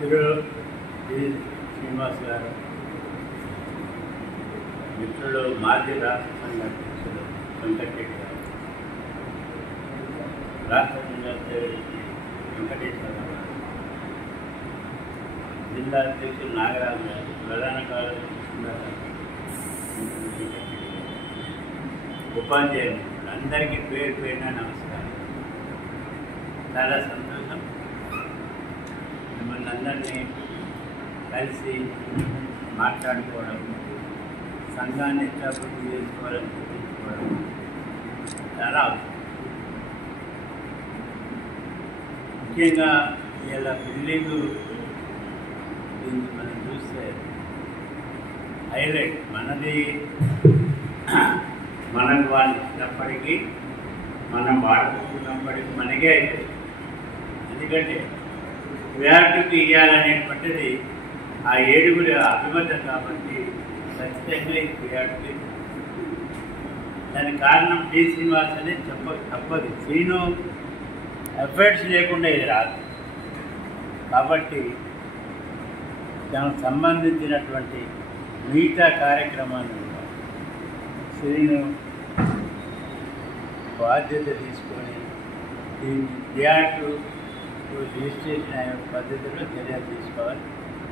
మిత్రులు శ్రీనివాస్ గారు, మిత్రులు మాజీ రాష్ట్ర సంఘ అధ్యక్షులు వెంకటరెడ్డి గారు, రాష్ట్ర సంఘ అధ్యక్షులు వెంకటేశ్వర గారు, జిల్లా అధ్యక్షులు నాగరాజు గారు, ప్రధాన కార్యదర్శి ఉపాధ్యాయులు అందరికీ పేరు పేరున నమస్కారం. చాలా సంతోషం మిమ్మల్ని అందరినీ కలిసి మాట్లాడుకోవడం, సంఘాన్ని ఎట్లా అభివృద్ధి చేసుకోవాలని చూపించుకోవడం చాలా అవసరం. ముఖ్యంగా ఇలా బిల్డింగ్ దీన్ని మనం చూస్తే హైలైట్ మనకు వాళ్ళు ఇచ్చినప్పటికీ మనం వాడుకుంటున్నప్పటికీ మనకే అయితే, ఎందుకంటే వ్యాధికి ఇవ్వాలనేటువంటిది ఆ ఏడుగురి అభిమతం కాబట్టి ఖచ్చితంగా ఈ వ్యాధికి దానికి కారణం డి శ్రీనివాస్ అనేది తప్పదు. శ్రీను ఎఫర్ట్స్ లేకుండా ఇది రాదు. కాబట్టి దానికి సంబంధించినటువంటి మిగతా కార్యక్రమాలు శ్రీను బాధ్యత తీసుకొని దీన్ని థియేటర్ రిజిస్ట్రేషన్ అయ్యే పద్ధతిలో చర్యలు తీసుకోవాలి.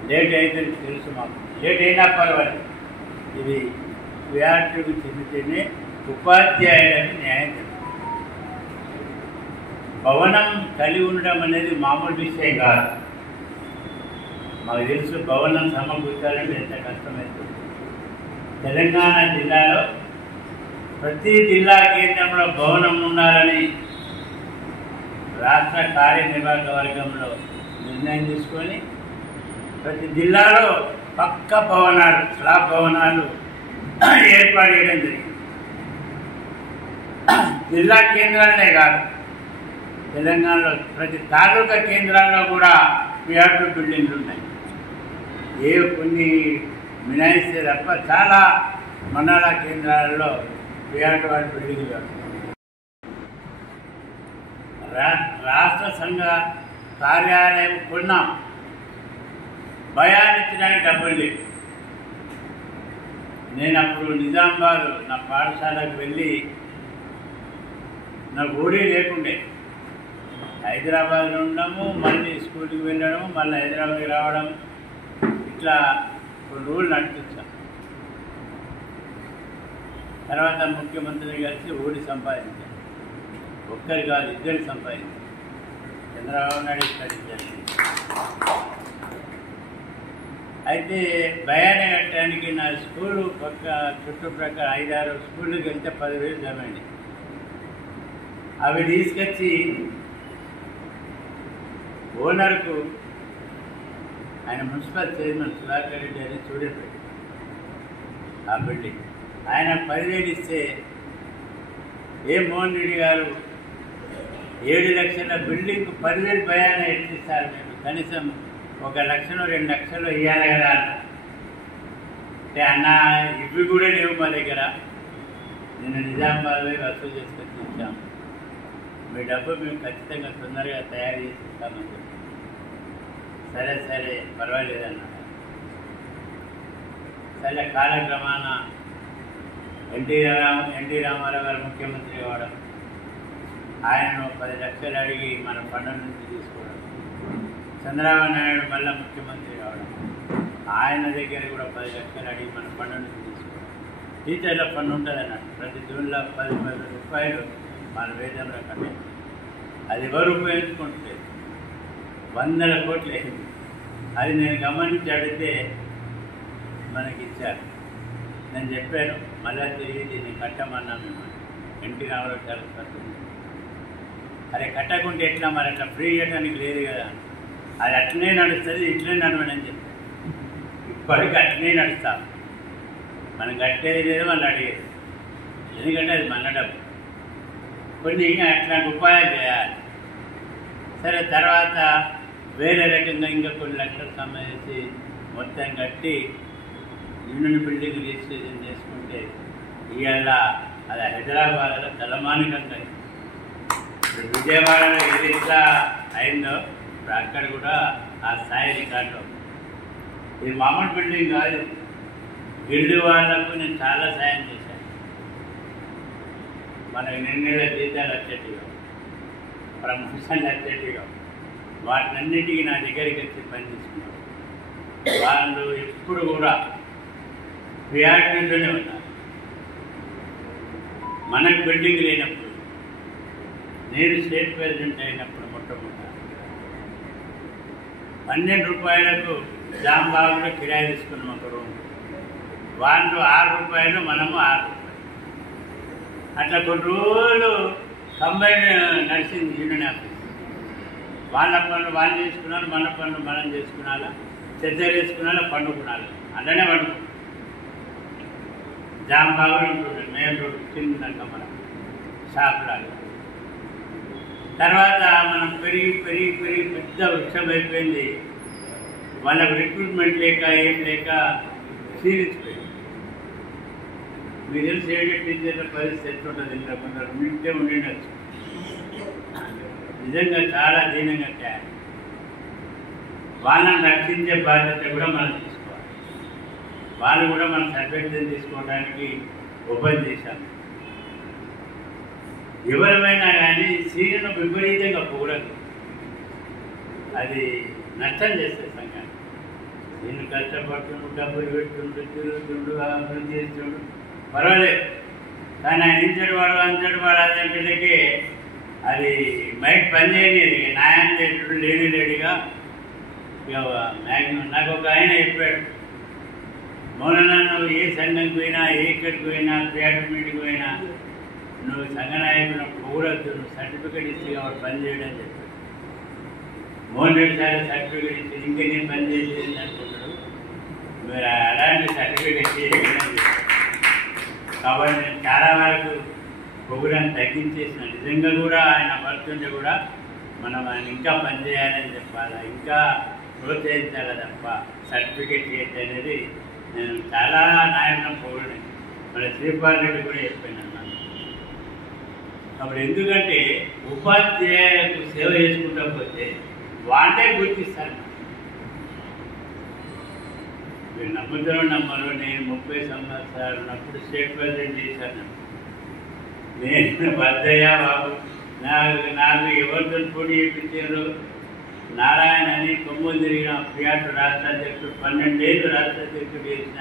లేట్ అయితే తెలుసు మాకు, లేట్ అయినా పర్వాలేదు. ఇది థియేటర్కు చెందితేనే ఉపాధ్యాయులకు న్యాయం జరుగుతుంది. భవనం కలిగి ఉండడం అనేది మామూలు విషయం కాదు. మాకు తెలుసు భవనం సమకూర్చాలంటే ఎంత కష్టమవుతుంది. తెలంగాణ జిల్లాలో ప్రతి జిల్లా కేంద్రంలో భవనం ఉండాలని రాష్ట్ర కార్యనిర్వాహక వర్గంలో నిర్ణయం తీసుకొని ప్రతి జిల్లాలో పక్క భవనాలు, స్లాబ్ భవనాలు ఏర్పాటు చేయడం జరిగింది. జిల్లా కేంద్రాలనే కాదు, తెలంగాణలో ప్రతి తాలూకా కేంద్రాల్లో కూడా థియేటర్ బిల్డింగ్లు ఉన్నాయి. కొన్ని మినాయిస్తే తప్ప చాలా మండల కేంద్రాలలో థియేటర్ బిల్డింగ్లు. రాష్ట్ర సంఘ కార్యాలయం కొన్నాం, భయాన్నిచ్చడానికి డబ్బులు లేవు. నేను అప్పుడు నిజామాబాద్ నా పాఠశాలకు వెళ్ళి నాకు ఊరి లేకుండే హైదరాబాద్లో ఉండడము, మళ్ళీ స్కూల్కి వెళ్ళడము, మళ్ళీ హైదరాబాద్కి రావడం, ఇట్లా కొన్ని రోజులు నడిపించాం. తర్వాత ముఖ్యమంత్రి కలిసి ఊరి సంపాదించాం. ఒక్కరు కాదు, ఇద్దరు సంపాదించారు. చంద్రబాబు నాయుడు ఇద్దరు. అయితే భయాన్ని కట్టడానికి నా స్కూలు చుట్టుప్రక్కల 5-6 స్కూళ్ళకి వెళ్తే 10,000 జమైంది. అవి తీసుకొచ్చి ఓనర్కు, ఆయన మున్సిపల్ చైర్మన్ సుధాకర్ రెడ్డి అని చూడపెట్టి ఆ బిల్డింగ్ ఆయన 10,000 ఇస్తే మోహన్ రెడ్డి గారు 7 లక్షల బిల్డింగ్ 10,000 భయాన్ని ఎట్టిస్తారు, మేము కనీసం 1 లక్షలు 2 లక్షలు ఇవ్వాలి కదా అంటే, అన్న ఇవి కూడా లేవు మా దగ్గర, నేను నిజామాబాద్ పోయి వసూలు చేసుకొని ఇచ్చాము, మీ డబ్బు మేము ఖచ్చితంగా తొందరగా తయారు చేసి ఇస్తామని చెప్పి, సరే పర్వాలేదన్నాడు. సరే కాలక్రమాన ఎన్టీ రామారావు గారు ముఖ్యమంత్రి కావడం, ఆయనను 10 లక్షలు అడిగి మన ఫండ్ నుంచి తీసుకోవడం, చంద్రబాబు నాయుడు మళ్ళీ ముఖ్యమంత్రి కావడం, ఆయన దగ్గర కూడా 10 లక్షలు అడిగి మన ఫండ్ నుంచి తీసుకోవడం. టీచర్ల ఫండ్ ఉంటుంది అన్నట్టు, ప్రతి జూన్లో 10,000 రూపాయలు మన వేతంలో కట్టే, అది ఎవరు ఉపయోగించుకుంటలేదు, 100 కోట్లు అయింది. అది నేను గమనించి అడిగితే మనకి ఇచ్చారు. నేను చెప్పాను, మళ్ళీ తిరిగి దీన్ని కట్టమన్నా మిమ్మల్ని, ఎన్టీ రామారావు చాలా కట్టింది. అరే కట్టకుంటే ఎట్లా, మరి అట్లా ఫ్రీ చేయడానికి లేదు కదా, అది అట్లనే నడుస్తుంది, ఇట్లనే నడవని అని చెప్పి ఇప్పటికి అట్లనే నడుస్తాం. మనం కట్టేది లేదు, వాళ్ళు అడిగేది, ఎందుకంటే అది మన డబ్బు. కొన్ని అట్లాంటి ఉపాయాలు చేయాలి. సరే తర్వాత వేరే రకంగా ఇంకా కొన్ని లక్షలు సంబంధించి మొత్తం కట్టి యూనియన్ బిల్డింగ్ రిజిస్ట్రేషన్ చేసుకుంటే ఇవాళ అది హైదరాబాద్లో తలమానికంగా ఇప్పుడు విజయవాడలో ఏది ఇట్లా అయిందో ఇప్పుడు అక్కడ కూడా ఆ స్థాయి రికార్డులో. ఇది మామూలు బిల్డింగ్ కాదు. గిల్డ్ వాళ్ళకు నేను చాలా సాయం చేశాను. మనకు నిన్నెల జీతాలు వచ్చేట్టుగా, ప్రమోషన్లు వచ్చేట్టుగా, వాటినన్నిటికీ నా దగ్గరికి వచ్చి పని తీసుకున్నారు. వాళ్ళు ఎప్పుడు కూడా ప్రియారిటీలోనే ఉన్నారు. మనకు బిల్డింగ్ లేనప్పుడు, నేను స్టేట్ ప్రెసిడెంట్ అయినప్పుడు మొట్టమొదట 12 రూపాయలకు జాంబాబులో కిరాయి తీసుకున్నాం ఒక రూమ్. వాళ్ళు 6 రూపాయలు, మనము 6 రూపాయలు. అట్లా కొన్ని రోజులు కంబైన్ నడిచింది యూనియన్ ఆఫీస్. వాళ్ళ పనులు వాళ్ళు చేసుకున్నారు, మన పనులు మనం చేసుకున్నాలా, చెద్దరు వేసుకున్నాలా, పండుకున్నాలా. అలానే పండుకున్నాం. జాంబాబులు ఉంటుండే మెయిన్ రోడ్డు కింద మనం షాపులాగా. తర్వాత మనం పెరిగి పెరిగి పెరిగి పెద్ద వృక్షం అయిపోయింది. వాళ్ళకు రిక్రూట్మెంట్ లేక ఏం లేక క్షీణించిపోయింది. మీరు తెలిసి ఏడు టీచర్ల పరిస్థితి ఎట్లుంటుంది. ఇంకా కొందరు ఉంటే ఉండిండొచ్చు. నిజంగా చాలా దీనంగా తయారు. వాళ్ళని రక్షించే బాధ్యత కూడా మనం తీసుకోవాలి. వాళ్ళు కూడా మన సర్టిఫికేట్ తీసుకోవడానికి ఓపెన్ చేశాము. ఎవరైనా కానీ సీనియర్ను విపరీతంగా పొగడదు. అది నష్టం చేస్తుంది సంఘాన్ని. నేను కష్టపడుతుండు, డబ్బులు పెట్టుండు, తిరుగుతుండు, అభివృద్ధి చేస్తుండు, పర్వాలేదు. కానీ ఆయన ఇంతటి వాడు అంతటి వాడు అదంటే అది బయట పనిచేయలేదు. న్యాయం చేతుడు లేని లేడిగా ఇక మ్యాక్సిమం. నాకు ఒక ఆయన చెప్పాడు, మౌలానా నువ్వు ఏ సంఘంకి పోయినా, ఎక్కడికి పోయినా, ప్రియారిటీ మీటింగ్కి పోయినా నువ్వు సంఘ నాయకుడు పొగడద్దు, నువ్వు సర్టిఫికేట్ ఇచ్చి వాడు పని చేయడం చెప్పాడు. మోహన్ రెడ్డి సార్ సర్టిఫికేట్ ఇచ్చి ఇంకా నేను పని చేసేది అనుకుంటాడు. మీరు అలాంటి సర్టిఫికేట్ ఇచ్చి కాబట్టి నేను చాలా వరకు పొగడాన్ని తగ్గించేసిన. నిజంగా కూడా ఆయన పడుతుంటే కూడా మనం ఆయన ఇంకా పనిచేయాలని చెప్పాలా, ఇంకా ప్రోత్సహించాలి తప్ప సర్టిఫికేట్ చేయద్దు అనేది నేను చాలా నాయకులను పొగడాను. మన శ్రీపాల్ రెడ్డి కూడా చెప్పాను అన్నాను. అప్పుడు ఎందుకంటే ఉపాధ్యాయులకు సేవ చేసుకుంటా పోతే వాళ్ళే గుర్తిస్తాను. మీరు నమ్ముతారో నమ్మరు, నేను 30 సంవత్సరాలు ఉన్నప్పుడు స్టేట్ ప్రెసిడెంట్ చేశాను. నేను వద్దయ్య బాబు, నాకు ఎవరితో పోటీ చేయించారు. నారాయణ అని కొమ్ములు తిరిగిన ప్రియాటు రాష్ట్ర అధ్యక్షుడు, 12 ఏళ్ళు రాష్ట్ర అధ్యక్షుడు చేసిన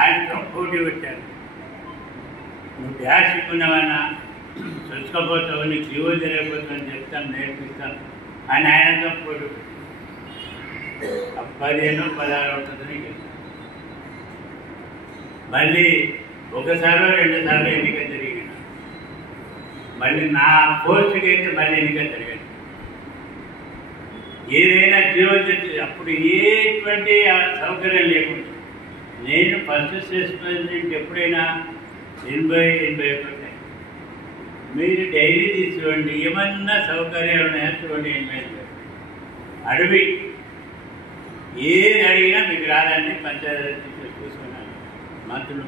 ఆయనతో పోటీ పెట్టాను. నువ్వు డ్యాష్ ఇక్కున్నావన్నా, చూసుకోపోతావు, నీకు జీవో తెలియకపోతావని చెప్తాను, నేర్పిస్తాను. ఆయనతో పోటీ 15, 16 అవుతుందని గెలిచాను. మళ్ళీ ఒకసారి 2 సార్లు ఎన్నిక జరిగిన. మళ్ళీ నా పోస్టుకి అయితే మళ్ళీ ఎన్నిక జరిగింది. ఏదైనా జీవో అప్పుడు ఎటువంటి సౌకర్యం లేకుండా నేను ఫస్ట్ స్టేట్ ప్రెసిడెంట్ ఎప్పుడైనా 80-81. మీరు డైలీ తీసుకోండి, ఏమన్నా సౌకర్యాలు ఉన్నాయో చూడండి. 80 అడవి ఏది అడిగినా మీకు రాదండి. పంచాయతీ చూసుకున్నాను, మంత్రులు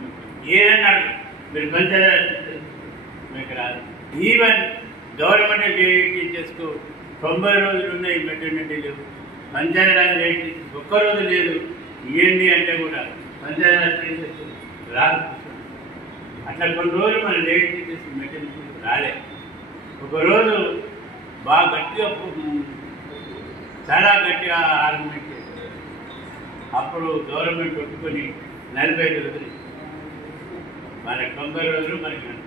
ఏదన్నా అడుగు మీరు పంచాయతీ మీకు రాదు. ఈవెన్ గవర్నమెంట్ టీచర్స్కు 90 రోజులు ఉన్నాయి మెటర్నిటీలు. పంచాయతీరాజ్ లేట్ టీచర్స్ ఒక్కరోజు లేదు. ఇవ్వండి అంటే కూడా పంచాయతీరాజ్ టీచర్స్ రాదు. అట్లా కొన్ని రోజులు మన లేట్ టీచర్స్ మెటర్నిటీ రాలే. ఒకరోజు బాగా గట్టిగా చాలా గట్టిగా ఆర్గ్యుమెంట్ చేశారు. అప్పుడు గవర్నమెంట్ కొట్టుకొని 45 రోజులు, మనకు 90 రోజులు, మనకి 40.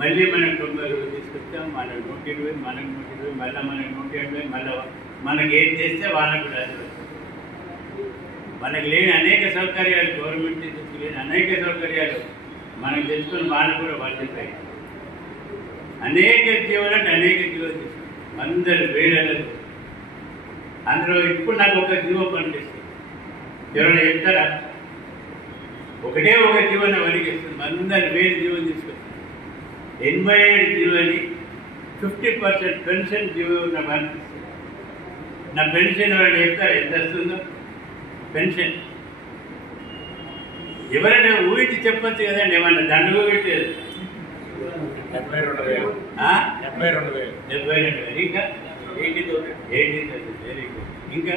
మళ్ళీ మనకు 90 రోజులు తీసుకొచ్చాం. మనకు 120, మనకు 120, మళ్ళీ మనకు 180, మళ్ళీ మనకి ఏం చేస్తే వాళ్ళకు కూడా అది వస్తుంది. మనకు లేని అనేక సౌకర్యాలు, గవర్నమెంట్ టీచర్స్కి లేని అనేక సౌకర్యాలు మనకు తెలుసుకొని వాళ్ళకు కూడా వర్తిస్తాయి. అనేక జీవులు అంటే అనేక జీవులు తీసుకుంటాం, 100,000. అందులో ఇప్పుడు నాకు ఒక జీవో పనిచేస్తుంది. ఎవరైనా చెప్తారా? ఒకటే ఒక జీవన వరిగిస్తుంది. 100,000 జీవనం తీసుకొస్తుంది. 87 జీవని 50% పెన్షన్ జీవన పనిపిస్తుంది. నా పెన్షన్ ఎవరైనా చెప్తారా ఎంత వస్తుందో? పెన్షన్ ఎవరైనా ఊరికి చెప్పచ్చు కదండి. ఏమన్నా దండగా పెట్టేది 72,000. ఇంకా 80,000 వెరీ గుడ్. ఇంకా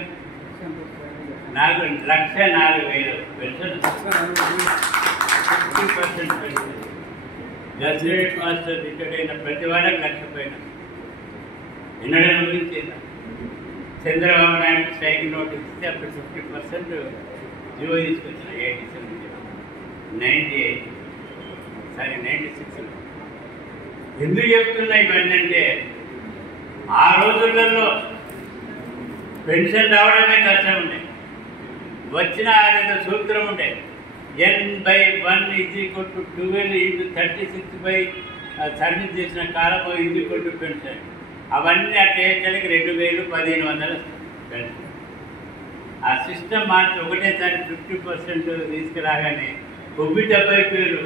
నాకు 1,04,000 pension 50% pension. Graduate master retired అయిన ప్రతి వాళ్ళకి 1,00,000 పైన వినడం గురించి చంద్రబాబు నాయుడు స్ట్రైక్ నోటీస్ ఇస్తే అప్పుడు 50% జీవో తీసుకొచ్చిన 96 ఎందుకు చెప్తున్నా ఇవన్నీ అంటే ఆ రోజులలో పెన్షన్ రావడమే కష్టం ఉండే. వచ్చిన ఏదో సూత్రం ఉండే N/1 = 12 × 36 సర్వీస్ చేసిన కాలం = పెన్షన్. అవన్నీ అట్లా వేయడానికి 2,000 1,500 పెన్షన్. ఆ సిస్టమ్ మార్చి ఒకటేసారి 50% తీసుకురాగానే 70,000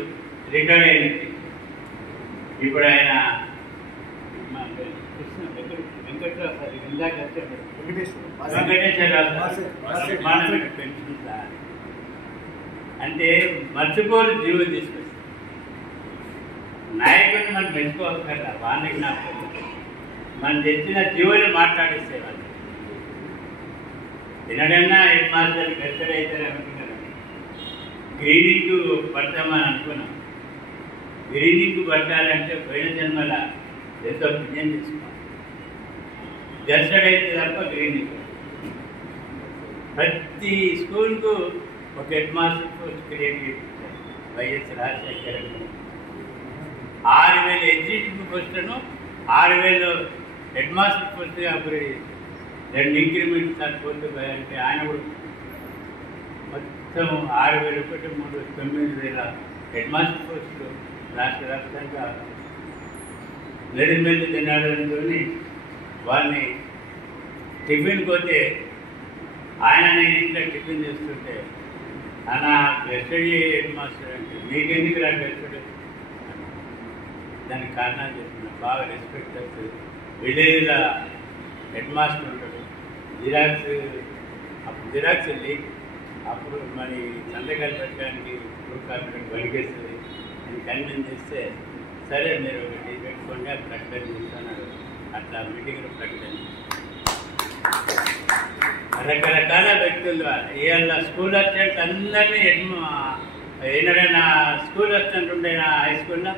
రిటైర్ అయింది. ఇప్పుడు ఆయన అంటే మర్చిపోరు జీవో తీసుకొచ్చి నాయకుడిని మనం పెంచుకోగల వాళ్ళకి నాకు మనం తెచ్చిన జీవోని మాట్లాడిస్తే వాళ్ళు తినడన్నా హెడ్ మాస్టర్ గెస్టర్ అవుతారు అనుకున్నారు. గ్రీనింగ్ పడతామని అనుకున్నాం. గ్రీనింగ్ పట్టాలంటే పోయిన జన్మల ఎంతో పుణ్యం తీసుకోవాలి. గెస్టర్ అయితే తప్ప గ్రీనింగ్. ప్రతి స్కూల్కు ఒక హెడ్ మాస్టర్ పోస్ట్ క్రియేట్ చేయించారు వైఎస్ రాజశేఖర. 6,000 ఎగ్జిక్యూటివ్ పోస్టులను 6,000 హెడ్ మాస్టర్ పోస్టుగా అప్గ్రేడ్ చేశారు. 2 ఇంక్రిమెంట్ పోస్ట్ అంటే ఆయన కూడా మొత్తం 6,000 ఒకటి 9,000 హెడ్ మాస్టర్ పోస్టులు రాష్ట్ర వ్యాప్తంగా నెరిమెల్లి తినాలనుకో వాళ్ళని టిఫిన్కి పోతే ఆయన నేను ఇంట్లో టిఫిన్ చేస్తుంటే అన్న గెస్టడీ హెడ్ మాస్టర్ అంటే మీకెందుకు రా గెస్టడీ దానికి కారణాలు చెప్తున్నా. బాగా రెస్పెక్ట్ వస్తుంది. విలేజ్లో హెడ్ మాస్టర్ ఉంటాడు. జిరాక్స్ వెళ్ళి అప్పుడు మరి సంతకాలు పెట్టడానికి గ్రూప్ కార్పొరేట్ వడిగేస్తుంది అని కన్విన్స్ చేస్తే సరే మీరు ఒకటి పెట్టుకోండి అది ప్రకటన చేస్తున్నాడు. అట్లా మీటింగ్లో ప్రకటన రకరకాల వ్యక్తులు ఇవాళ స్కూల్ అసిస్టెంట్ అందరినీ ఏనాడైనా స్కూల్ అసిస్టెంట్ ఉండే హై స్కూల్లో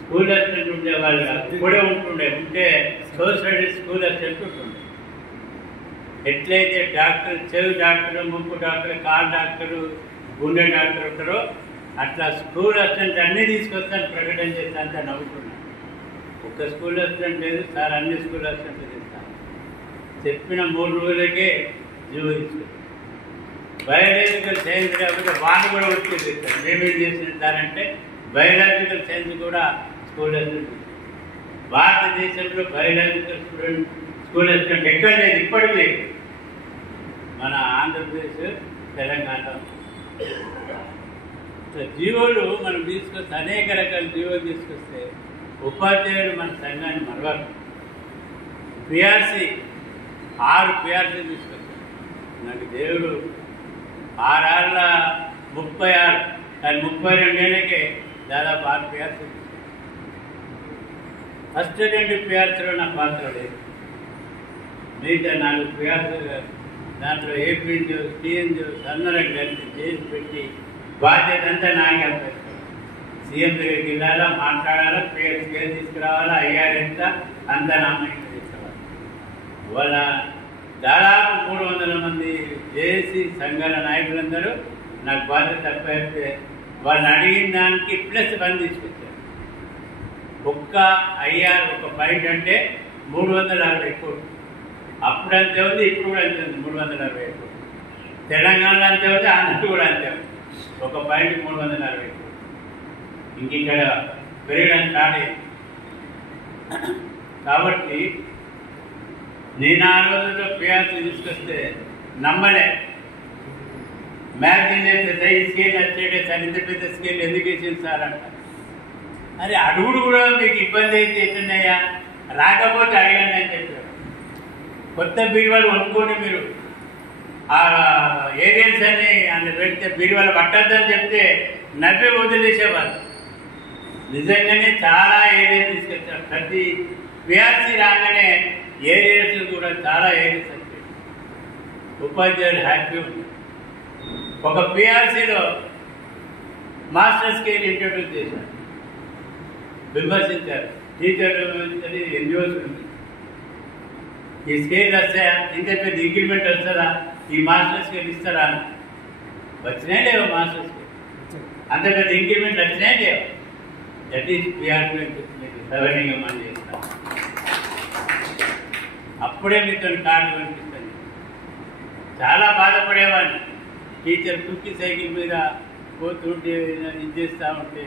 స్కూల్ అసిస్టెంట్ ఉండేవాళ్ళు కూడా ఉంటే సోషల్ స్కూల్ అసిస్టెంట్ ఉంటుండే. ఎట్లయితే డాక్టర్ చెవి డాక్టర్, ముక్కు డాక్టర్, కాల్ డాక్టరు, గుండె డాక్టర్ ఉంటారో అట్లా స్కూల్ అసిస్టెంట్ అన్నీ తీసుకొస్తాను ప్రకటన చేస్తా అంతా నవ్వుతున్నాను. ఒక్క స్కూల్ అసిస్టెంట్ లేదు సార్, అన్ని స్కూల్ అసిస్టెంట్ చేస్తాను. చెప్పిన 3 రోజులకే జీవో తీసుకొచ్చాను. బయోలాజికల్ సైన్స్ కాకపోతే వాళ్ళు కూడా వచ్చేది మేమేం చేసిన సార్ అంటే బయోలాజికల్ సైన్స్ కూడా స్కూల్ అసిస్టెంట్. భారతదేశంలో బయోలాజికల్ స్కూల్ అసిస్టెంట్ ఎక్కడ లేదు, ఇప్పటికీ లేదు. మన ఆంధ్రప్రదేశ్, తెలంగాణలో జీవోలు మనం తీసుకొస్తే అనేక రకాల జీవోలు తీసుకొస్తే ఉపాధ్యాయుడు మన సంఘాన్ని మరవాలి. పిఆర్సీ 6 పిఆర్సీ తీసుకొచ్చాడు. నాకు దేవుడు 6 36 కానీ 32 ఏళ్ళకే దాదాపు 6 పిఆర్సీ తీసుకొచ్చాడు. ఫస్ట్ 2 పిఆర్సీలో నా పాత్ర లేదు. మిగతా 4 పిఆర్సీ దాంట్లో ఏపీఎన్జీ, టీఎన్జీ అందరం కలిసి చేసి పెట్టి బాధ్యత అంతా నాకే అప్పేస్తాను. సీఎం దగ్గరికి వెళ్ళాలా, మాట్లాడాలా, స్కేల్ తీసుకురావాలా, అయ్యారు ఎంత అంతా నామినేషన్ తీసుకురావాలి. వాళ్ళ దాదాపు 300 మంది జేఏసీ సంఘాల నాయకులందరూ నాకు బాధ్యత తప్పైతే వాళ్ళని అడిగిన దానికి +1 తీసుకొచ్చారు. ఒక్క ఐఆర్ ఒక పాయింట్ అంటే 360 కోట్లు. అప్పుడు అంతే ఉంది, ఇప్పుడు కూడా అంతే ఉంది 360 కోట్లు. తెలంగాణలో అంతే ఉంది, ఆంధ్ర కూడా అంతే ఉంది. ఒక పాయింట్ 360 కోట్లు. ఇంక ఇక్కడ పెరగడం స్టార్ట్ అయింది. కాబట్టి నేను ఆ రోజుల్లో పిఆర్సీ తీసుకొస్తే నమ్మలే. మ్యాగజైన్ చేస్తే ఈ స్కేల్ వచ్చేటే సార్, ఇంత పెద్ద స్కేల్ ఎందుకు వేసింది సార్ అంట. అరే అడుగుడు కూడా మీకు ఇబ్బంది అయితే ఎట్టున్నాయా, రాకపోతే అడగండి అని చెప్పారు. కొత్త బీరువాలు కొనుక్కొని మీరు ఆ ఏరియాస్ అన్ని అందులో పెడితే బీరువాలు పట్టద్దని చెప్తే నవ్వి వదిలేసేవాళ్ళు. నిజంగానే చాలా ఏరియాలు తీసుకొచ్చారు. ప్రతి పిఆర్సీ రాగానే ఏరియాస్ కూడా చాలా ఏరియాస్ వచ్చాయి. ఉపాధ్యాయులు హ్యాపీ ఉంది. ఒక పిఆర్సీలో మాస్టర్ స్కేల్ ఇంట్రడ్యూస్ చేశారు, విమర్శించారు. టీచర్లు విమర్శించారు, ఎన్జిఓస్ ఉంది. ఈ స్కేల్ వస్తాయా, ఇంత పెద్ద ఇంక్రిమెంట్ వస్తుందా, ఈ మాస్టర్ స్కేల్ ఇస్తారా? వచ్చినాయి లేవు మాస్టర్ స్కేల్, అంత పెద్ద ఇంక్రిమెంట్ వచ్చినాయి లేవు. దట్ ఈస్ పిఆర్సీ మీకు సవరణంగా మనం చేస్తాం. అప్పుడే మీతో కార్డు కనిపిస్తుంది. చాలా బాధపడేవాడిని. టీచర్ కుక్కీ సైకిల్ మీద పోతుంటే ఇది చేస్తూ ఉంటే,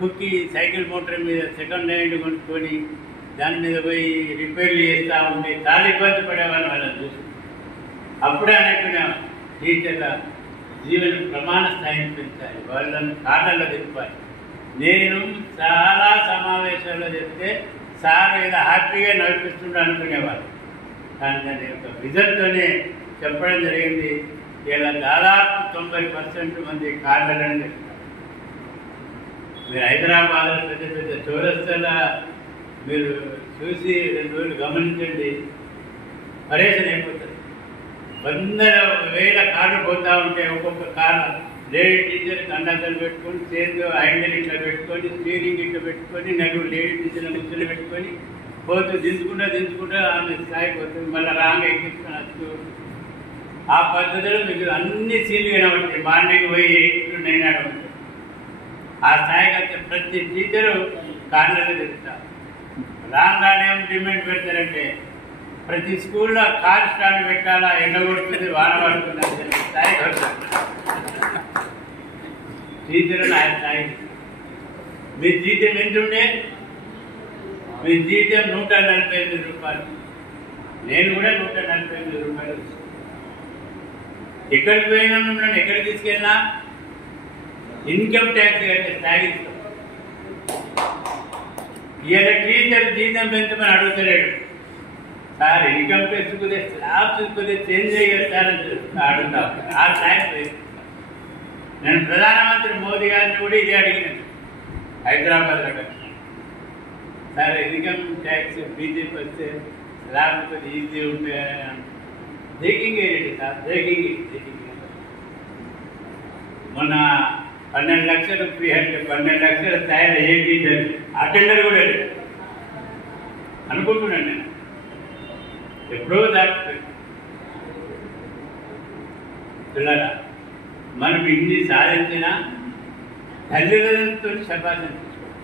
కుక్కీ సైకిల్ మోటార్ మీద సెకండ్ హ్యాండ్ కొనుక్కొని దాని మీద పోయి రిపేర్లు చేస్తూ ఉంటే చాలా ఇబ్బంది పడేవాడిని వాళ్ళని చూసి. అప్పుడే అనుకున్నా టీచర్ల జీవన ప్రమాణ స్థాయిని పెంచాలి, వాళ్ళని కాళ్ళల్లో తిప్పాలి. నేను చాలా సమావేశాల్లో చెప్తే సార్ ఇలా హ్యాపీగా నడిపిస్తుండే అనుకునేవాళ్ళు. కానీ దాని యొక్క రిజల్ట్తోనే చెప్పడం జరిగింది. ఇలా దాదాపు 90% మంది కాళ్ళని చెప్తారు. మీరు హైదరాబాద్లో పెద్ద పెద్ద చౌరస్తాల మీరు చూసి 2 రోజులు గమనించండి, పరేషన్ అయిపోతుంది. 100,000 కార్లు పోతూ ఉంటే ఒక్కొక్క కార్లు లేడీ టీచర్ కండక్టర్ పెట్టుకొని, చేతిలో హ్యాండిల్ ఇట్లా పెట్టుకొని, స్టీరింగ్ ఇట్లా పెట్టుకొని, నలుగురు లేడీ టీచర్లు ముచ్చులు పెట్టుకొని పోతూ దించుకుంటూ ఆమె స్థాయికి వస్తుంది. మళ్ళీ రాంగ్ ఎక్కించుకొని వస్తూ ఆ పద్ధతిలో మీకు అన్ని సీన్లు కనబడతాయి. మార్నింగ్ పోయి 8 to 9 ఉంటుంది. ఆ స్థాయికి వస్తే ప్రతి టీచరు కార్లలో తిరుగుతారు. రాగానే డిమాండ్ పెడతారంటే ప్రతి స్కూల్లో కార్ స్టాండ్ పెట్టాలా, ఎండగొడుతుంది, వాన పడుతుంది స్థాయికి వస్తారు టీచర్లు. ఆ స్థాయికి మీ జీతం ఎంత ఉండే? మీ జీతం 148 రూపాయలు. నేను కూడా 148 రూపాయలు. ఎక్కడికి పోయినా మిమ్మల్ని ఎక్కడికి తీసుకెళ్ళినా ఇన్కమ్ ట్యాక్స్ కట్టే స్థాయికి ఇస్తాం. ఇలా టీచర్ జీతం పెంచమని అడుగుతలేడు. సార్ ఇన్కమ్ ట్యాక్స్ కొద్దిగా స్లాబ్స్ కొద్దిగా చేంజ్ చేయగలుగుతారని అడుగుతాం. ఆ స్థాయికి నేను ప్రధానమంత్రి మోదీ గారిని కూడా ఇదే అడిగినాను హైదరాబాద్లో కలిసి. సార్ ఇన్కమ్ ట్యాక్స్ బీజేపీ వస్తే స్లాబ్ కొద్దిగా ఈజీ ఉంటాయి. బ్రేకింగ్ ఏంటి సార్? బ్రేకింగ్ మొన్న 12 లక్షలు ఫ్రీ అంటే 12 లక్షల స్థాయిలో ఏ టీచర్ అటెండర్ కూడా లేదు అనుకుంటున్నాను నేను. ఎప్పుడో దాటి పిల్లరా, మనం ఇన్ని సాధించినా తల్లిదండ్రులతో శబాసం తీసుకోవాలి.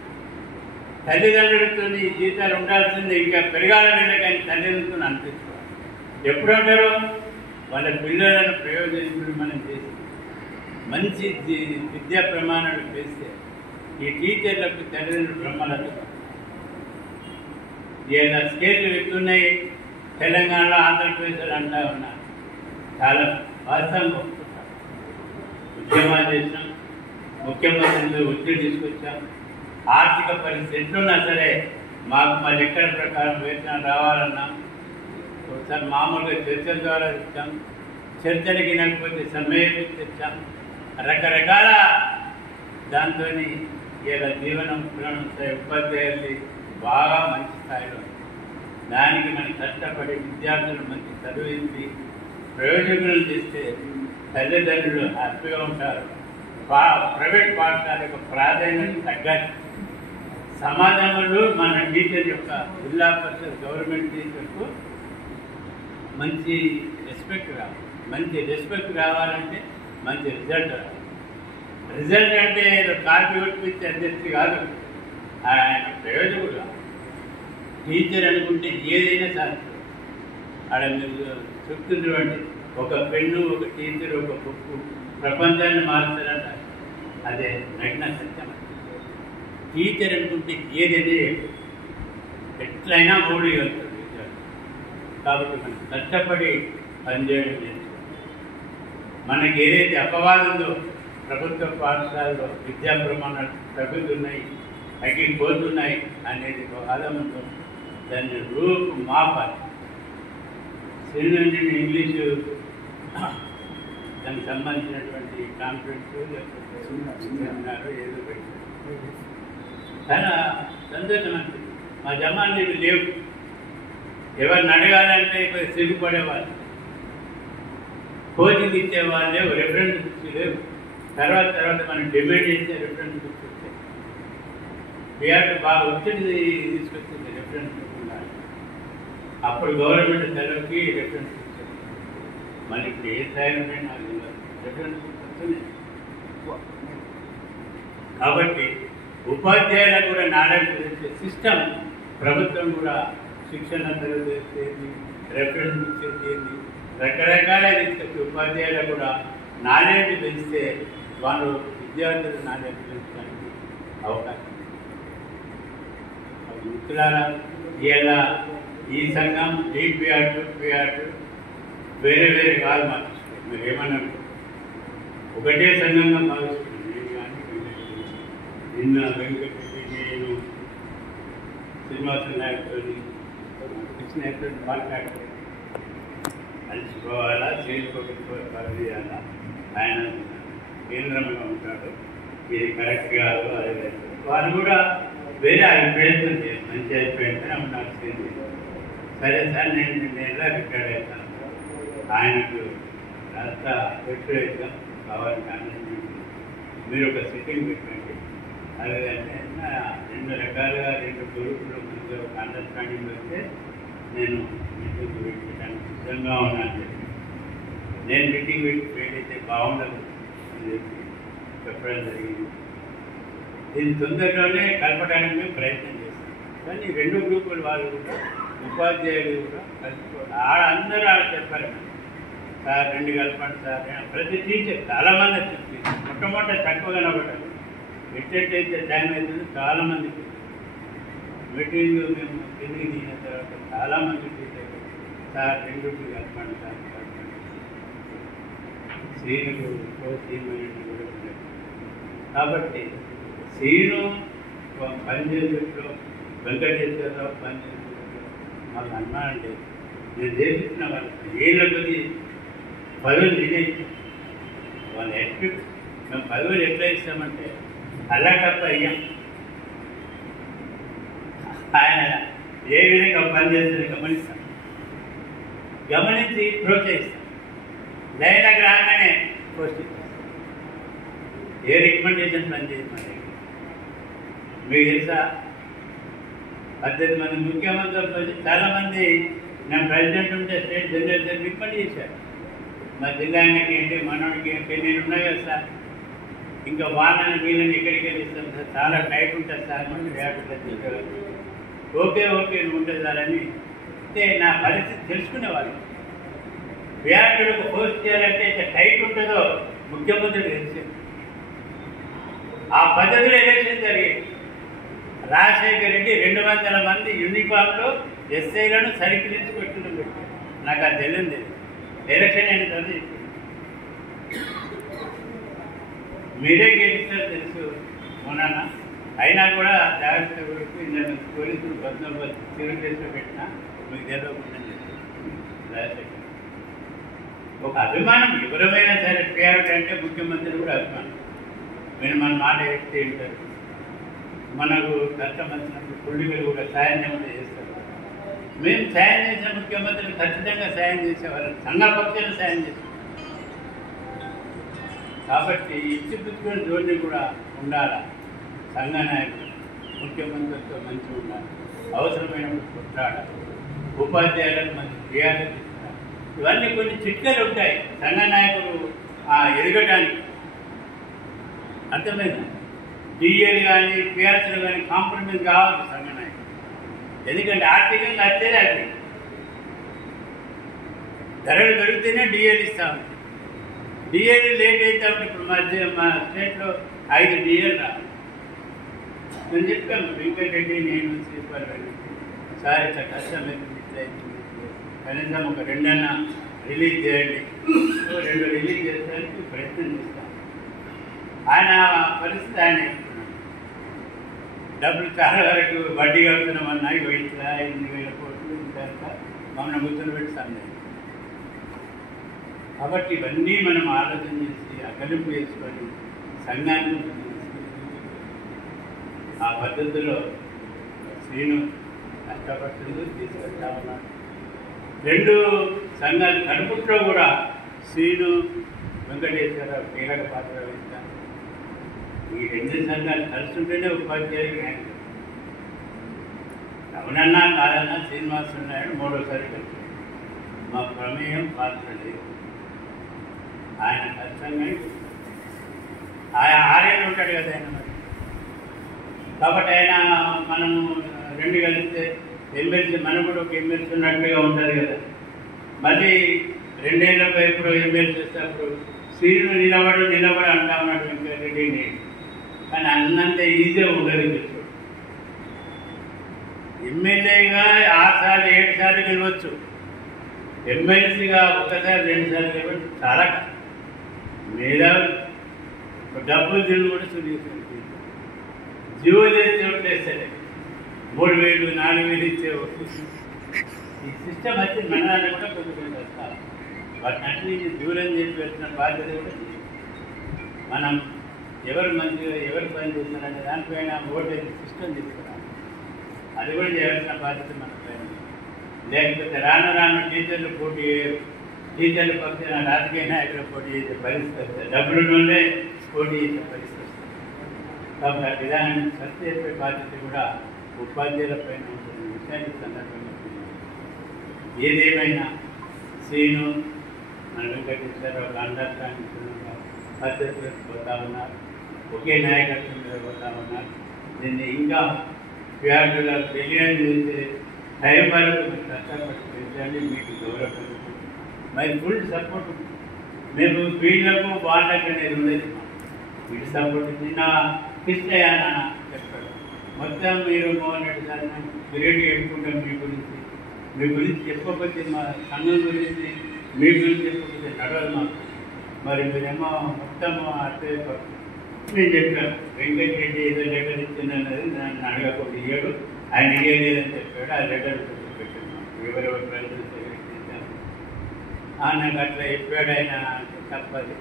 తల్లిదండ్రులతో ఈ జీతాలు ఉండాల్సిందే, ఇంకా పెరగాలని కానీ తల్లిదండ్రులతో అనిపించుకోవాలి. ఎప్పుడంటారు వాళ్ళ పిల్లలను ప్రయోజనం మనం చేసి మంచి విద్యా ప్రమాణాలు చేస్తే ఈ టీచర్లకు తల్లిదండ్రులు బ్రహ్మలతో ఇలా స్టేట్లు ఎక్కున్నాయి. తెలంగాణలో, ఆంధ్రప్రదేశ్లో అంటా ఉన్నారు. చాలా వాస్తవంగా ఒప్పుకుంటారు. ఉద్యమాలు చేసినాం, ముఖ్యమంత్రి ఒత్తిడి తీసుకొచ్చాం. ఆర్థిక పరిస్థితి ఎట్లున్నా సరే మాకు మా లెక్కల ప్రకారం వేతనం రావాలన్నా ఒకసారి మామూలుగా చర్చల ద్వారా ఇచ్చాం. చర్చలకి లేకపోతే సమ్మెకు తెచ్చాం. రకరకాల దాంతో ఇలా జీవనం ఉపాధ్యాయులు బాగా మంచి స్థాయిలో దానికి మనం కష్టపడి విద్యార్థులు మంచి చదివించి ప్రయోజకులను చేస్తే తల్లిదండ్రులు హ్యాపీగా ఉంటారు. ప్రైవేట్ పాఠశాల యొక్క ప్రాధాన్యత తగ్గాలి. సమాజంలో మన టీచర్ యొక్క జిల్లా పరిషత్ గవర్నమెంట్ టీచర్కు మంచి రెస్పెక్ట్ రావాలి. మంచి రెస్పెక్ట్ రావాలంటే మంచి రిజల్ట్ రావాలి. రిజల్ట్ అంటే ఏదో కాపీ కొట్టించి అధ్యక్షుడు కాదు, ఆయన ప్రయోజకుడు కాదు. టీచర్ అనుకుంటే ఏదైనా సాధించదు. ఆడ మీరు చెప్తున్నటువంటి ఒక పెన్ను, ఒక టీచర్, ఒక బుక్కు ప్రపంచాన్ని మారుతారంట. అదే నగ్న సత్యం. టీచర్ అనుకుంటే ఏదైనా ఎట్లయినా ఓడిగలుగుతారు విద్యార్థులు. కాబట్టి మనం కష్టపడి పనిచేయడం నేర్చుకోవాలి. మనకి ఏదైతే అపవాదం ఉందో ప్రభుత్వ పాఠశాలలో విద్యా ప్రమాణాలు తగ్గుతున్నాయి, తగ్గిపోతున్నాయి అనేది ఒక వాదం ఉందో దాన్ని రూపు మాపాలి. శ్రీనంజన్ ఇంగ్లీషు దానికి సంబంధించినటువంటి కాన్ఫరెన్స్ సెమినార్ ఏదో పెట్టారు. చాలా సంతోషం అనిపించింది. మా జమాన్లు ఇవి లేవు. ఎవరిని అడగాలంటే ఇప్పుడు సిగ్గుపడేవాళ్ళు, కోచింగ్ ఇచ్చేవాళ్ళు లేవు, రెఫరెన్స్ బుక్స్ లేవు. తర్వాత మనం డిమాండ్ చేసే రెఫరెన్స్ బుక్స్ వచ్చాయి. బీఆర్ బాగా ఒత్తిడి తీసుకొచ్చింది రెఫరెన్స్ బుక్ ఉండాలి. అప్పుడు గవర్నమెంట్ సెలవుకి రెఫరెన్స్ బుక్స్ వచ్చాయి. మళ్ళీ ఇప్పుడు ఏ స్థాయిలో నాకు రెఫరెన్స్ బుక్స్ వస్తున్నాయి. కాబట్టి ఉపాధ్యాయులకు కూడా నాలెడ్జ్ తెచ్చే సిస్టమ్ ప్రభుత్వం కూడా శిక్షణ తరగతి, రెఫరెన్స్ బుక్స్ చేయండి, రకరకాల తీసుకొచ్చి ఉపాధ్యాయులకు కూడా నాలెడ్జ్ పెంచితే వాళ్ళు విద్యార్థులు నాలెడ్జ్ పెంచడానికి అవకాశం. మిత్రులారా, ఇలా ఈ సంఘం DPR వేరే వేరే కాదు మాకు. మీరు ఏమన్నా ఒకటే సంఘంగా భావిస్తున్నాను. నేను కానీ నిన్న వెంకటరెడ్డి, నేను శ్రీనివాస నాయకుడు కృష్ణ మాట్లాడుతున్నాను. అలసిపోవాలా, చేయాలా, ఆయన కేంద్రంగా ఉంటాడు, ఇది కరెక్ట్ కాదు. అదే వాళ్ళు కూడా వేరే అభిప్రాయం మంచి అభిప్రాయం నాకు తెలియదు. సరే సార్, నేను ఎలా రికార్డ్ అవుతాను, ఆయనకు రాష్ట్ర వ్యతిరేకం కావాలి కానీ మీరు ఒక సిట్టింగ్ పెట్టండి. అదేంటే రెండు రకాలుగా రెండు గ్రూపులు మధ్య ఒక అండర్స్టాండింగ్ వస్తే నేను మీటింగ్ పెట్టడానికి సిద్ధంగా ఉన్నాను చెప్పి, నేను మీటింగ్ పెట్టి ఫెయిల్ అయితే బాగుండదు అని చెప్పి చెప్పడం జరిగింది. దీన్ని తొందరలోనే కలపడానికి మేము ప్రయత్నం చేస్తాం. కానీ రెండు గ్రూపుల వాళ్ళు కూడా, ఉపాధ్యాయులు కూడా కలుపుకోవాలి. అందరూ చెప్పారు సార్, రెండు కలపండి సార్. ప్రతి టీచర్ చాలామంది చెప్పింది. మొట్టమొదటి తక్కువ కనబడ్డారు, ఎట్టయితే టైం అవుతుంది. చాలామంది మీటింగ్ మేము తిరిగి తీసిన తర్వాత చాలామంది టీచర్ సార్ రెండు కలపండి సార్, కలపండి. సీనుకు సీమైనట్టు కూడా ఉండదు. కాబట్టి సీను పనిచేసేట్లో, వెంకటేశ్వరరావు పనిచేసేట్లో మాకు అనుమానం లేదు. నేను చేపించిన వాళ్ళకి ఏళ్ళ కొద్ది పదవులు నేనే ఇచ్చాను. వాళ్ళ ఎక్స్పెక్ట్ మేము పదవులు ఎట్లా ఇస్తామంటే అలా తప్ప అయ్యాం. ఆయన ఏ విధంగా పనిచేస్తుంది గమనిస్తాం, గమనించి ప్రోత్సహిస్తాం. లైన్లకు రాగానే పోస్ట్ ఏ రికమెండేషన్ పనిచేయమని. మీకు తెలుసా, 18 మంది ముఖ్యమంత్రులు చాలామంది నా ప్రెసిడెంట్ ఉంటే స్టేట్ జనరల్ రికమెండ్ చేశారు. మా జిల్లా ఆయనకి ఏంటి, మనోడికి ఏంటి, నేను ఉన్నా కదా సార్, ఇంకా వాళ్ళని వీళ్ళని ఎక్కడికి వెళ్ళిస్తాం సార్, చాలా టైట్ ఉంటుంది సార్, మనకి రేపటి ఓకే నువ్వు ఉంటుంది సార్ అని. అంటే నా పరిస్థితి తెలుసుకునేవాళ్ళు. వ్యాఖ్యలకు పోస్ట్ చేయాలంటే ఇంత టైట్ ఉంటుందో ముఖ్యమంత్రి తెలిసింది. ఆ పద్ధతిలో ఎలక్షన్ జరిగింది. రాజశేఖర్ రెడ్డి 200 మంది యూనిఫామ్లో ఎస్ఐలను సర్కిల్ ఇచ్చి పెట్టడం పెట్టారు. నాకు అది తెలియదు. ఎలక్షన్ అయిన తర్వాత మీరే గెలుస్తారు తెలుసు మొన్న. అయినా కూడా జాగ్రత్త గురించి పోలీసులు బందోబస్తు తెలుగుదేశంలో పెట్టినా మీకు తెలియకుండా రాజశేఖర్ ఒక అభిమానం. ఎవరైనా సరే పేరు అంటే ముఖ్యమంత్రి కూడా అభిమానం. మీరు మన మాట ఎత్తే ఉంటారు. మనకు కష్టం వచ్చినప్పుడు పొలిటికల్ కూడా సాయం ఏమైనా చేస్తారు. మేము సాయం చేసిన ముఖ్యమంత్రిని ఖచ్చితంగా సాయం చేసేవాళ్ళం, సంఘపక్షాలు సాయం చేసేవాళ్ళం. కాబట్టి ఇచ్చిపుచ్చుకొని జోడి కూడా ఉండాలి. సంఘ నాయకులు ముఖ్యమంత్రితో మంచిగా ఉండాలి, అవసరమైనప్పుడు కొట్లాడాలి, ఉపాధ్యాయులకు మంచి క్రియాలు తీసుకోవాలి. ఇవన్నీ కొన్ని చిట్కలు ఉంటాయి సంఘ నాయకులు ఎదగడానికి. అర్థమైందా? డిఏలు కానీ పిఆర్సీలు కానీ కాంప్రమైజ్ కావాలి సంఘ నాయకులు. ఎందుకంటే ఆర్థికంగా వచ్చేది అది. ధరలు పెరిగితేనే డిఏలు ఇస్తా ఉంటాయి. డిఏలు లేట్ అయితే ఇప్పుడు మా స్టేట్లో 5 డిఏలు రావాలి. నేను చెప్పాను, వెంకటరెడ్డి, నేను శ్రీపాల్ రెడ్డి సార్ ఇట్లా కష్టం అవుతుంది, కనీసం ఒక 2 అన్నా రిలీజ్ చేయండి. 2 రిలీజ్ చేయడానికి ప్రయత్నం చేస్తాను. ఆయన పరిస్థితి ఆయన చెప్తున్నాడు. డబ్బులు చాలా వరకు వడ్డీ కడుతున్నామన్నా ఇట్లా 8,000 కోట్లు ఇంకా మమ్మల్ని గుర్తులు పెట్టి సందేహం. కాబట్టి ఇవన్నీ మనం ఆలోచన చేసి అకలింపు చేసుకొని సంఘాన్ని ఆ పద్ధతిలో శ్రీను కష్టపడుతుంది, తీసుకెళ్తా ఉన్నాడు. రెండు సంఘాలు కడుపుట్లో కూడా శ్రీను వెంకటేశ్వరరావు కీలక పాత్ర వహిస్తాను. ఈ రెండు సంఘాలు కలుస్తుంటేనే ఉపాధ్యాయులు న్యాయం. అవునన్నా కాదన్నా శ్రీనివాస నాయుడు మూడోసారి కలిసి మా ప్రమేయం పాత్ర లేదు. ఆయన కష్టంగా ఆయన ఆర్యలు ఉంటాడు కదా ఆయన మరి. కాబట్టి ఆయన మనము రెండు కలిస్తే ఎమ్మెల్సీ మనం కూడా ఒక ఎమ్మెల్సీ ఉన్నట్టుగా ఉంటుంది కదా. మళ్ళీ రెండేళ్ళకు ఎప్పుడు ఎమ్మెల్సీ చేసేటప్పుడు శ్రీను నిలబడి అంటా ఉన్నాడు వెంకటరెడ్డిని. కానీ అన్నంత ఈజీగా ఉండదు. ఎమ్మెల్యేగా 6 సార్లు 7 సార్లు గెలవచ్చు, ఎమ్మెల్సీగా 1 సారి 2 సార్లు గెలవచ్చు. చాలా మేధావులు డబ్బులు తిరిగి కూడా సులువుతుంది. జీవో చేసి ఓట్లేస్తాడు 3,000 4,000 ఇచ్చే ఈ సిస్టమ్ వచ్చి మనల్ని కూడా కొంచెం వస్తారు. వాటిని అన్ని దూరం చేసి పెట్టిన బాధ్యత కూడా మనం ఎవరు మంచిగా ఎవరు పని చేస్తున్నారంటే దానిపైన ఓటేసి సిస్టమ్ తీసుకురావాలి. అది కూడా చేయాల్సిన బాధ్యత మన పైన. లేకపోతే రాను టీచర్లు పోటీ చేయరు. టీచర్ల పక్షాన రాజకీయ నాయకులు పోటీ చేసే పరిస్థితి వస్తుంది, డబ్బులునే పోటీ చేసే పరిస్థితి వస్తుంది. కాబట్టి ఆ విధానాన్ని సరి చేసే బాధ్యత కూడా ఉపాధ్యాయుల పైన ఉంటుంది. విషయాన్ని సందర్భంగా ఏదేమైనా శ్రీను మన వెంకటేశ్వరరావు అండర్స్టాండింగ్ పద్ధతులకు పోతా ఉన్నారు, ఒకే నాయకత్వం మీద పోతా ఉన్నారు. దీన్ని ఇంకా విద్యార్థుల తెలియని చేసే టైం వరకు మీరు కష్టపడి పెంచండి. మీకు గౌరవం మరి ఫుల్ సపోర్ట్ మేము వీళ్ళకు వాళ్ళకి అనేది ఉండేది. వీటి సపోర్ట్ నిన్న కృష్ణయ్య చెప్పాడు. మొత్తం మీరు మోహన్ రెడ్డి సార్ పీరియడ్ చెప్పుకుంటాం మీ గురించి చెప్పకపోతే మా సంఘం గురించి మీ గురించి చెప్పకపోతే నడవదు మాకు. మరి మీరేమో మొత్తం అట్టే నేను చెప్పాను. వెంకటరెడ్డి ఏదో లెటర్ ఇచ్చిందన్నది నన్ను అడగకుండా ఇయ్యాడు, ఆయన ఇయ్యలేదని చెప్పాడు. ఆ లెటర్ పెట్టాను ఎవరెవరు ప్రజలు సేకరించాను నాకు అట్లా చెప్పాడు ఆయన. తప్పది,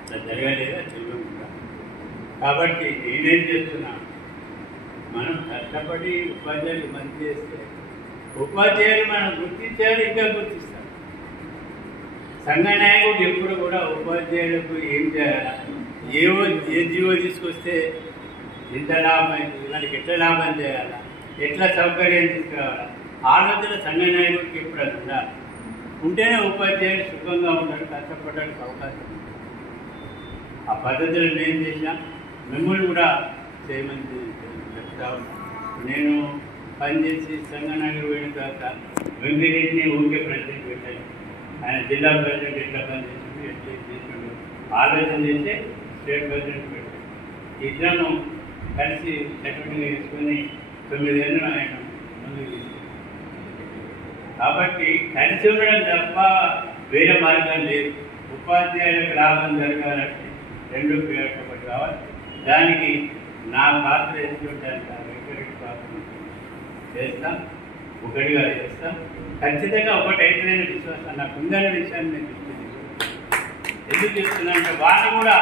అట్లా జరగలేదా తెలియకుండా. కాబట్టి నేనేం చేస్తున్నాను, మనం కష్టపడి ఉపాధ్యాయులు మంచి చేస్తే ఉపాధ్యాయులు మనం గుర్తించాలి, ఇంకా గుర్తిస్తాం. సంఘ నాయకుడు ఎప్పుడు కూడా ఉపాధ్యాయులకు ఏం చేయాలి, ఏ జీవో తీసుకొస్తే ఎంత లాభం అవుతుంది, మనకి ఎట్లా లాభం చేయాలా, ఎట్లా సౌకర్యం తీసుకురావాలా, ఆలోచన సంఘ నాయకుడికి ఎప్పుడు అది ఉండాలి. ఉంటేనే ఉపాధ్యాయులు సుఖంగా ఉంటాడు, కష్టపడడానికి అవకాశం ఉంది. ఆ పద్ధతులు నేను చేసినా మిమ్మల్ని కూడా చేయమని చెప్తా ఉన్నాను. నేను పనిచేసి సంఘ నాయకుడు పోయిన తర్వాత వెంకటరెడ్డిని ఊరికే ప్రెసిడెంట్ పెట్టాను. ఆయన జిల్లా ప్రెసిడెంట్ ఎట్లా పనిచేసిండు, ఎట్లా చేసిండు ఆలోచన చేస్తే స్టేట్ ప్రెసిడెంట్ పెట్టాడు. ఇద్దరము కలిసి సెటిల్మెంట్ చేసుకుని 9 ఏళ్ళు ఆయన ముందుకు తీసుకెళ్ళాడు. కాబట్టి కలిసి ఉండడం తప్ప వేరే మార్గం లేదు. ఉపాధ్యాయులకు లాభం జరగాలంటే రెండు పేరు ఒకటి కావాలి. దానికి నా పాత్ర ఎదుర్కొంటాను, వెంకటరెడ్డి పాత్ర చేస్తాం, ఒకటిగా చేస్తాం. ఖచ్చితంగా ఒకటి అయితేనే విశ్వాసం నాకు ఉందనే విషయాన్ని నేను ఎందుకు చెప్తున్నానంటే వాళ్ళు కూడా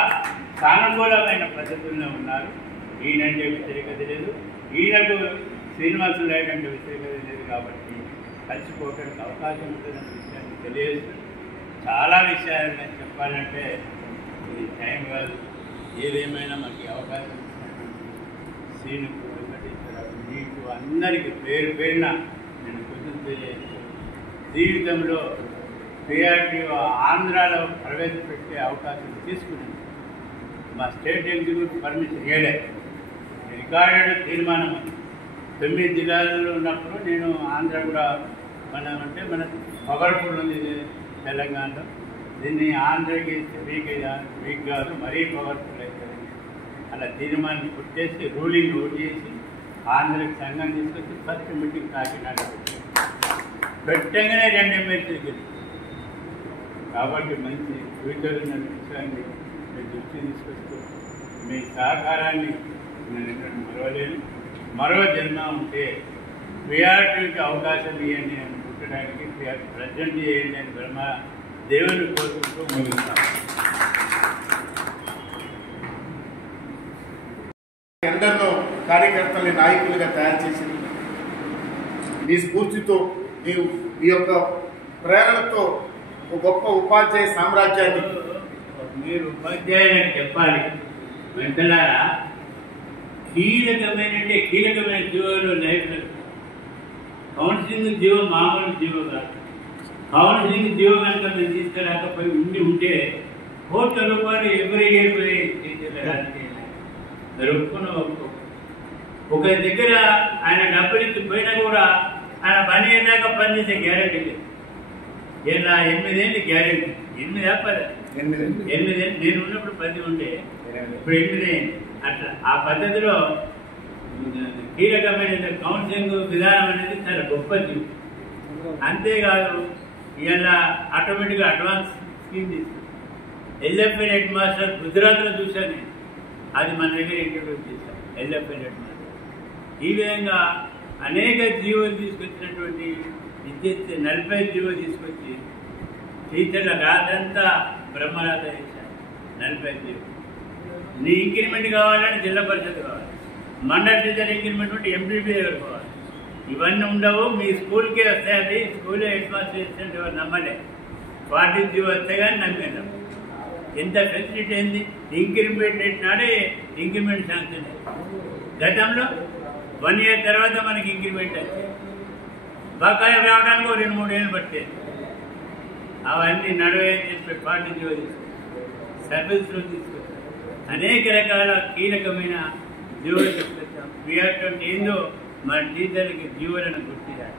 సానుకూలమైన పద్ధతుల్లో ఉన్నారు. ఈయనంటే వ్యతిరేకత లేదు, ఈయనకు శ్రీనివాసులు లేదంటే వ్యతిరేకత లేదు. కాబట్టి కలిసిపోవడానికి అవకాశం ఉంటుందన్న విషయాన్ని తెలియజేస్తూ చాలా విషయాలు నేను చెప్పాలంటే ఇది టైం కాదు. ఏదేమైనా మనకి అవకాశం ఇచ్చినటువంటి శ్రీనుకు, వెంకటేశ్వరరావు, నీకు అందరికీ పేరు పేరున నేను కొంచెం తెలియజేస్తాను. జీవితంలో పిఆర్టీఓ ఆంధ్రాలో ప్రవేశపెట్టే అవకాశం తీసుకున్నాను. మా స్టేట్ ఎగ్జిక్యూటివ్ పర్మిషన్ ఇవ్వలేదు. రికార్డెడ్ తీర్మానం 9 జిల్లాల్లో ఉన్నప్పుడు నేను ఆంధ్ర కూడా మన పవర్ఫుల్ ఉంది తెలంగాణలో. దీన్ని ఆంధ్రకి వీక్ కాదు, మరీ పవర్ఫుల్ అవుతుంది. అలా తీర్మానం పుట్టేసి రూలింగ్ ఓట్ చేసి ఆంధ్రకి సంఘం తీసుకొచ్చి ఫస్ట్ మీటింగ్ కాకినాడ పెట్టగానే 2 ఎమ్మెల్సీలు. కాబట్టి మంచి ఫ్యూచర్ ఉన్న విషయాన్ని మీ దృష్టి తీసుకొస్తూ మీ సహకారాన్ని నేను ఎక్కడ మరవలేను. మరో జన్మ ఉంటే పిఆర్టీకి అవకాశం ఇవ్వండి అని పుట్టడానికి ప్రజెంట్ చేయండి అని బ్రహ్మ దేవుని కోరుకుంటూ ముగిస్తాం. ఎందరిలో కార్యకర్తల్ని నాయకులుగా తయారు చేసింది. మీ స్ఫూర్తితో మీ యొక్క ప్రేరణతో ఒక గొప్ప ఉపాధ్యాయ సామ్రాజ్యాన్ని మీరు ఉపాధ్యాయులకు చెప్పాలి. వెంటలారా కీలకమైన జీవోలు లైఫ్లో కౌన్సిలింగ్ జీవో మామూలు జీవో కాదు. కౌన్సిలింగ్ జీవో కనుక మేము తీసుకురాకపోయి ఉంటే ₹1,00,00,000 ఎవరి ఇయర్ మీరు ఒప్పుకో. ఒక దగ్గర ఆయన డబ్బులు ఇచ్చి పోయినా కూడా ఆయన పని అయినాక పనిచేసే గ్యారెంటీ లేదు. ఇలా 8 ఏళ్ళు గ్యారెంటీ. 8 చెప్పాలి. 8 ఏళ్ళు నేను ఉన్నప్పుడు 10 ఉండే, ఇప్పుడు 8 అట్లా. ఆ పద్ధతిలో కీలకమైన కౌన్సిలింగ్ విధానం అనేది చాలా గొప్పది. అంతేకాదు ఇలా ఆటోమేటిక్గా అడ్వాన్స్ స్కీమ్ తీసుకుంది. ఎల్ఎఫ్ఐ హెడ్ మాస్టర్ గుజరాత్లో చూశాను. అది మన దగ్గర ఇంట్రడ్యూస్ చేశాను, ఎల్ఎఫ్ఐ హెడ్ మాస్టర్. ఈ విధంగా అనేక జీవోలు తీసుకొచ్చినటువంటి విద్యుత్ 40 జీవో తీసుకొచ్చి టీచర్ల రాదంతా బ్రహ్మరాధ చేశారు. 40 జీవో. నీ ఇంక్రిమెంట్ కావాలని జిల్లా పరిషత్ కావాలి, మండల టీచర్ ఇంక్రిమెంట్ ఉంటే ఎంపీపీ దగ్గర పోవాలి. ఇవన్నీ ఉండవు. మీ స్కూల్కే వస్తాయి. స్కూల్లో హెడ్ మాస్టర్ చేస్తుంటే ఎవరు నమ్మలే. 40 జీవో వస్తే కానీ నమ్మేద్దాం. ఎంత ఫెసిలిటీ అయింది. ఇంక్రిమెంట్ నాడే ఇంక్రిమెంట్ శాంక్షన్. గతంలో 1 ఇయర్ తర్వాత మనకి ఇంక్రిమెంట్ అయితే బకాయిలు రావడానికి 2-3 ఏళ్ళు పట్టేది. అవన్నీ నడవని చెప్పి 40 జీవో తీసుకొచ్చాం, సర్వీస్లో తీసుకొచ్చాం, అనేక రకాల కీలకమైన జీవోలు తీసుకొచ్చాం. ఏందో మన టీచర్లకి జీవోలను గుర్తించాలి.